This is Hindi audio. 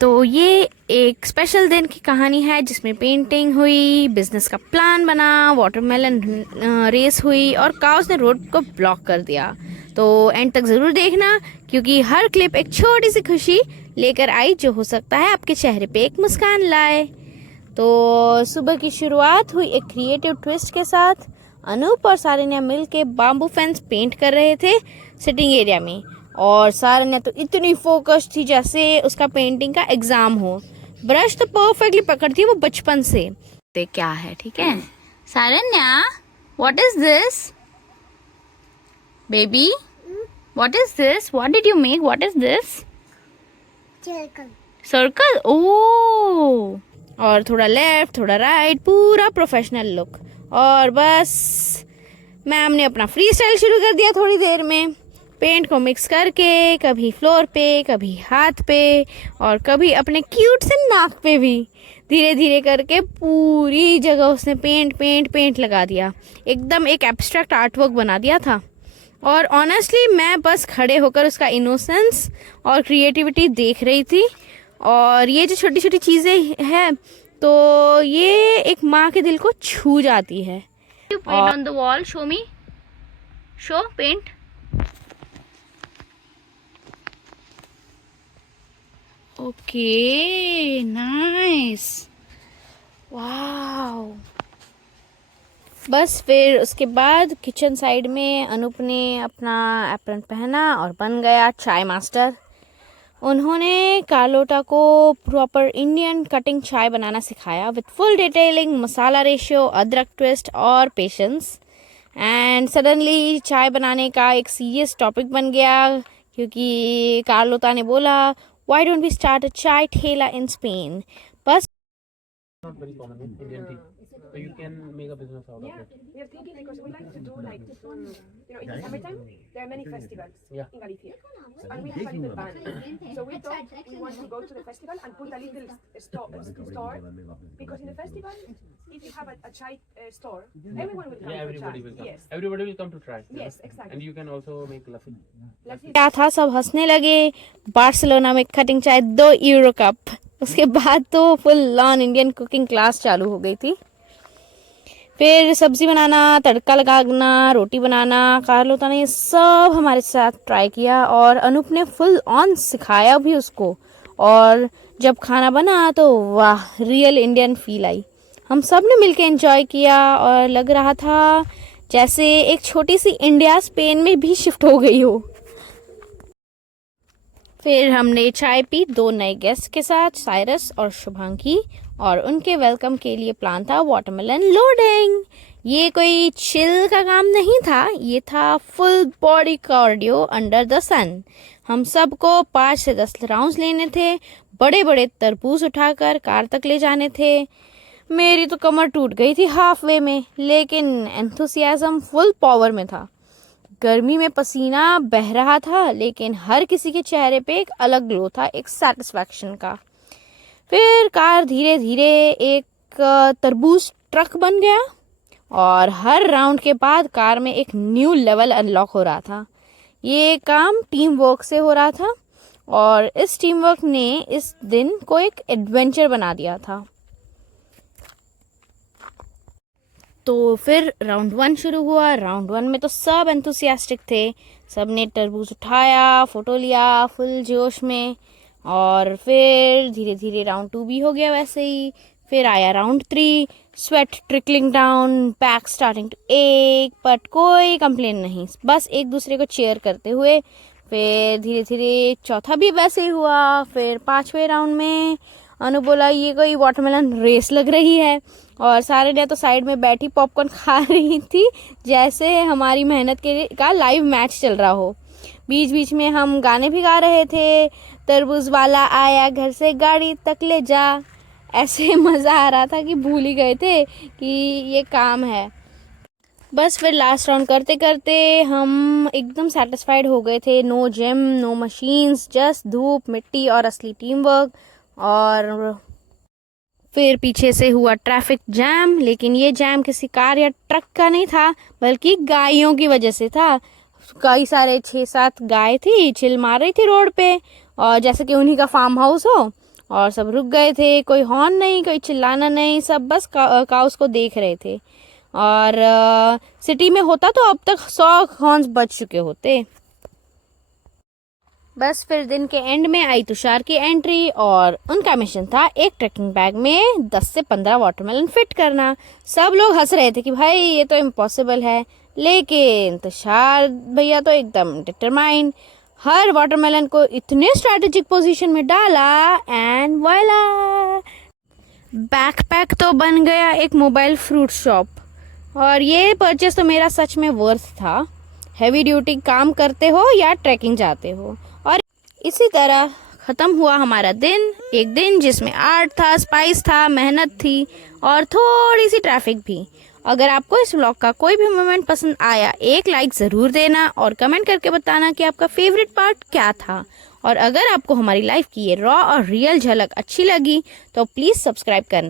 तो ये एक स्पेशल दिन की कहानी है जिसमें पेंटिंग हुई, बिजनेस का प्लान बना, वाटरमेलन रेस हुई और काउस ने रोड को ब्लॉक कर दिया। तो एंड तक ज़रूर देखना क्योंकि हर क्लिप एक छोटी सी खुशी लेकर आई जो हो सकता है आपके चेहरे पे एक मुस्कान लाए। तो सुबह की शुरुआत हुई एक क्रिएटिव ट्विस्ट के साथ। अनूप और सारन्या मिल के बाम्बू फेंस पेंट कर रहे थे सिटिंग एरिया में, और सारन्या तो इतनी फोकस थी जैसे उसका पेंटिंग का एग्जाम हो। ब्रश तो परफेक्टली पकड़ती है वो बचपन से। ते क्या है, ठीक है Saranya, what is this baby, what is this, what did you make, what is this? Circle. ओ, और थोड़ा लेफ्ट थोड़ा राइट, पूरा प्रोफेशनल लुक। और बस मैम ने अपना फ्री स्टाइल शुरू कर दिया थोड़ी देर में, पेंट को मिक्स करके कभी फ्लोर पे, कभी हाथ पे और कभी अपने क्यूट से नाक पे भी। धीरे धीरे करके पूरी जगह उसने पेंट पेंट पेंट लगा दिया, एकदम एक एब्स्ट्रैक्ट आर्ट वर्क बना दिया था। और ऑनेस्टली मैं बस खड़े होकर उसका इनोसेंस और क्रिएटिविटी देख रही थी। और ये जो छोटी छोटी चीज़ें हैं तो ये एक माँ के दिल को छू जाती है। Paint on the wall, show me, show paint. Okay, nice, wow. बस फिर उसके बाद किचन साइड में अनूप ने अपना एप्रन पहना और बन गया चाय मास्टर। उन्होंने कार्लोटा को प्रॉपर इंडियन कटिंग चाय बनाना सिखाया with full detailing, masala ratio, अदरक ट्विस्ट और पेशेंस। एंड सडनली चाय बनाने का एक सीरियस टॉपिक बन गया क्योंकि कार्लोटा ने बोला, why don't we start a chai thela in Spain. बस not very common in Indian tea. So you can make a business out of it. We are thinking because we like to do like, in the summertime, there are many festivals in Galicia. And we have a little van. So we thought we want to go to the festival and put a little store. Because in the festival, if you have a chai store, everyone will come to try. Will come. Yes. Everybody will come to try. Yes, exactly. And you can also make lassi. क्या था, सब हंसने लगे। बार्सिलोना में कटिंग चाय 2 यूरो कप। उसके बाद तो full on Indian cooking class चालू हो गई थी। फिर सब्जी बनाना, तड़का लगाना, रोटी बनाना, कार्लोटा ने सब हमारे साथ ट्राई किया और अनूप ने फुल ऑन सिखाया भी उसको। और जब खाना बना तो वाह, रियल इंडियन फील आई। हम सब ने मिलके एंजॉय किया और लग रहा था जैसे एक छोटी सी इंडिया स्पेन में भी शिफ्ट हो गई हो। फिर हमने चाय पी 2 नए गेस्ट के साथ, साइरस और शुभांगी, और उनके वेलकम के लिए प्लान था वाटरमेलन लोडिंग। ये कोई चिल का काम नहीं था, ये था full body cardio under the sun. हम सबको 5 से 10 राउंड्स लेने थे, बड़े बड़े तरबूज उठाकर कार तक ले जाने थे। मेरी तो कमर टूट गई थी हाफ वे में, लेकिन एंथुसियाज्म फुल पावर में था। गर्मी में पसीना बह रहा था, लेकिन हर किसी के चेहरे पे एक अलग ग्लो था, एक सेटिस्फैक्शन का। फिर कार धीरे धीरे एक तरबूज ट्रक बन गया और हर राउंड के बाद कार में एक न्यू लेवल अनलॉक हो रहा था। ये काम टीम वर्क से हो रहा था और इस टीम वर्क ने इस दिन को एक एडवेंचर बना दिया था। तो फिर राउंड 1 शुरू हुआ। राउंड 1 में तो सब एंथुसियास्टिक थे, सब ने तरबूज उठाया, फोटो लिया फुल जोश में। और फिर धीरे धीरे राउंड 2 भी हो गया वैसे ही। फिर आया round 3, sweat trickling down, back starting to एक, बट कोई कंप्लेन नहीं, बस एक दूसरे को चीयर करते हुए। फिर धीरे धीरे चौथा भी वैसे ही हुआ। फिर 5वें राउंड में अनु बोला, ये कोई वाटरमेलन रेस लग रही है, और सारे ने तो साइड में बैठी पॉपकॉर्न खा रही थी जैसे हमारी मेहनत का लाइव मैच चल रहा हो। बीच बीच में हम गाने भी गा रहे थे, तरबूज वाला आया घर से गाड़ी तक ले जा। ऐसे मज़ा आ रहा था कि भूल ही गए थे कि ये काम है। बस फिर लास्ट राउंड करते करते हम एकदम सेटिस्फाइड हो गए थे। No gym, no machines, just धूप, मिट्टी और असली टीम वर्क। और फिर पीछे से हुआ ट्रैफिक जैम, लेकिन ये जैम किसी कार या ट्रक का नहीं था बल्कि गायों की वजह से था। कई सारे 6-7 गाय थी, चिल मार रही थी रोड पे, और जैसे कि उन्हीं का फार्म हाउस हो। और सब रुक गए थे, कोई हॉर्न नहीं, कोई चिल्लाना नहीं, सब बस काउस को देख रहे थे। और सिटी में होता तो अब तक 100 हॉर्न्स बज चुके होते। बस फिर दिन के एंड में आई तुषार की एंट्री और उनका मिशन था एक ट्रैकिंग बैग में 10 से 15 वाटरमेलन फिट करना। सब लोग हंस रहे थे कि भाई ये तो इम्पॉसिबल है, लेकिन तुषार भैया तो एकदम डिटरमाइंड, हर वाटरमेलन को इतने स्ट्रैटेजिक पोजीशन में डाला एंड वॉइला, बैकपैक तो बन गया एक मोबाइल फ्रूट शॉप। और ये परचेस तो मेरा सच में वर्थ था, हैवी ड्यूटी काम करते हो या ट्रैकिंग जाते हो। और इसी तरह ख़त्म हुआ हमारा दिन, एक दिन जिसमें आर्ट था, स्पाइस था, मेहनत थी और थोड़ी सी ट्रैफिक भी। अगर आपको इस व्लॉग का कोई भी मोमेंट पसंद आया, एक लाइक ज़रूर देना और कमेंट करके बताना कि आपका फेवरेट पार्ट क्या था। और अगर आपको हमारी लाइफ की ये रॉ और रियल झलक अच्छी लगी तो प्लीज़ सब्सक्राइब करना।